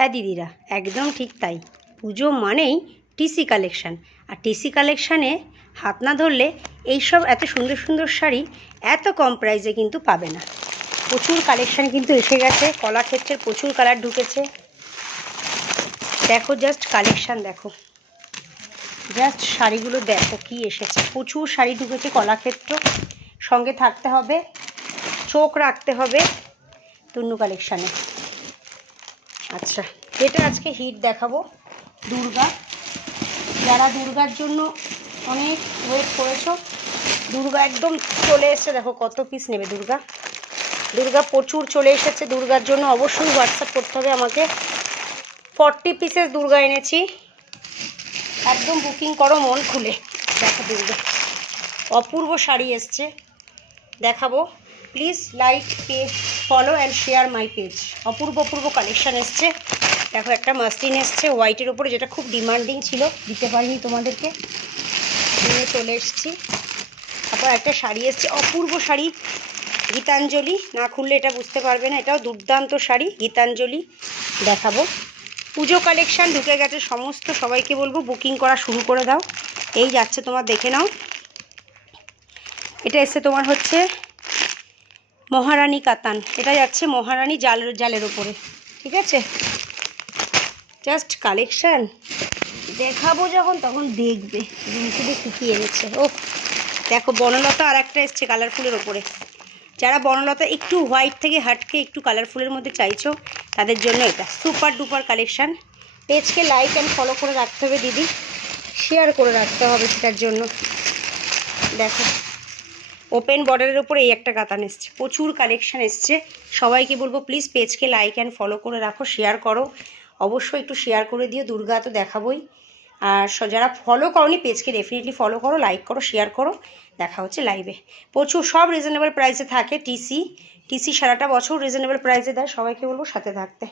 হ্যাঁ দিদিরা, একদম ঠিক তাই। পুজো মানেই টিসি কালেকশান, আর টিসি কালেকশানে হাত না ধরলে এইসব এত সুন্দর সুন্দর শাড়ি এত কম প্রাইসে কিন্তু পাবে না। প্রচুর কালেকশান কিন্তু এসে গেছে, কলাক্ষেত্রের প্রচুর কালার ঢুকেছে। দেখো জাস্ট কালেকশান দেখো, জাস্ট শাড়িগুলো দেখো কি এসেছে। প্রচুর শাড়ি ঢুকেছে কলাক্ষেত্র। সঙ্গে থাকতে হবে, চোখ রাখতে হবে তন্নু কালেকশানে। আচ্ছা, এটা আজকে হিট দেখাবো দুর্গা। যারা দুর্গার জন্য অনেক ওয়েট করেছো, দুর্গা একদম চলে এসেছে। দেখো কত পিস নেবে দুর্গা। দুর্গা প্রচুর চলে এসেছে দুর্গার জন্য। অবশ্যই হোয়াটসঅ্যাপ করতে হবে আমাকে। 40 পিসেস দুর্গা এনেছি, একদম বুকিং করো মন খুলে। দেখো দুর্গা অপূর্ব শাড়ি এসছে, দেখাবো। Please like, page follow and share my page. Apurba Apurba collection এসছে। দেখো একটা মাসলিন এসছে হোয়াইটের ওপরে, যেটা খুব ডিমান্ডিং ছিল, দিতে পারিনি তোমাদেরকে, নিয়ে চলে এসেছি। তারপর একটা শাড়ি এসছে, অপূর্ব শাড়ি, গীতাঞ্জলি। না খুললে এটা বুঝতে পারবে না, এটাও দুর্দান্ত শাড়ি, গীতাঞ্জলি। দেখাবো। পুজো কালেকশান ঢুকে গেছে সমস্ত। সবাইকে বলবো বুকিং করা শুরু করে দাও। এই যাচ্ছে তোমার, দেখে নাও। এটা এসছে তোমার হচ্ছে মহারানী কাতান। এটা যাচ্ছে মহারানী জালের ওপরে, ঠিক আছে। জাস্ট কালেকশান দেখাবো যখন, তখন দেখবে শুধু কী এনেছে। ও দেখো বনলতা আর একটা এসছে কালারফুলের ওপরে। যারা বনলতা একটু হোয়াইট থেকে হাটকে একটু কালারফুলের মধ্যে চাইছো, তাদের জন্য এটা সুপার ডুপার কালেকশান। পেজকে লাইক অ্যান্ড ফলো করে রাখতে হবে দিদি, শেয়ার করে রাখতে হবে সেটার জন্য। দেখো ওপেন বর্ডারের উপরে এই একটা কাতান এসছে। প্রচুর কালেকশান এসছে। সবাইকে বলবো প্লিজ পেজকে লাইক অ্যান্ড ফলো করে রাখো, শেয়ার করো। অবশ্যই একটু শেয়ার করে দিও, দুর্গা তো দেখাবোই। আর যারা ফলো করোনি পেজকে ডেফিনেটলি ফলো করো, লাইক করো, শেয়ার করো। দেখা হচ্ছে লাইভে। প্রচুর সব রিজনেবল প্রাইসে থাকে। টিসি সারাটা বছর রিজনেবল প্রাইসে দেয়। সবাইকে বলবো সাথে থাকতে।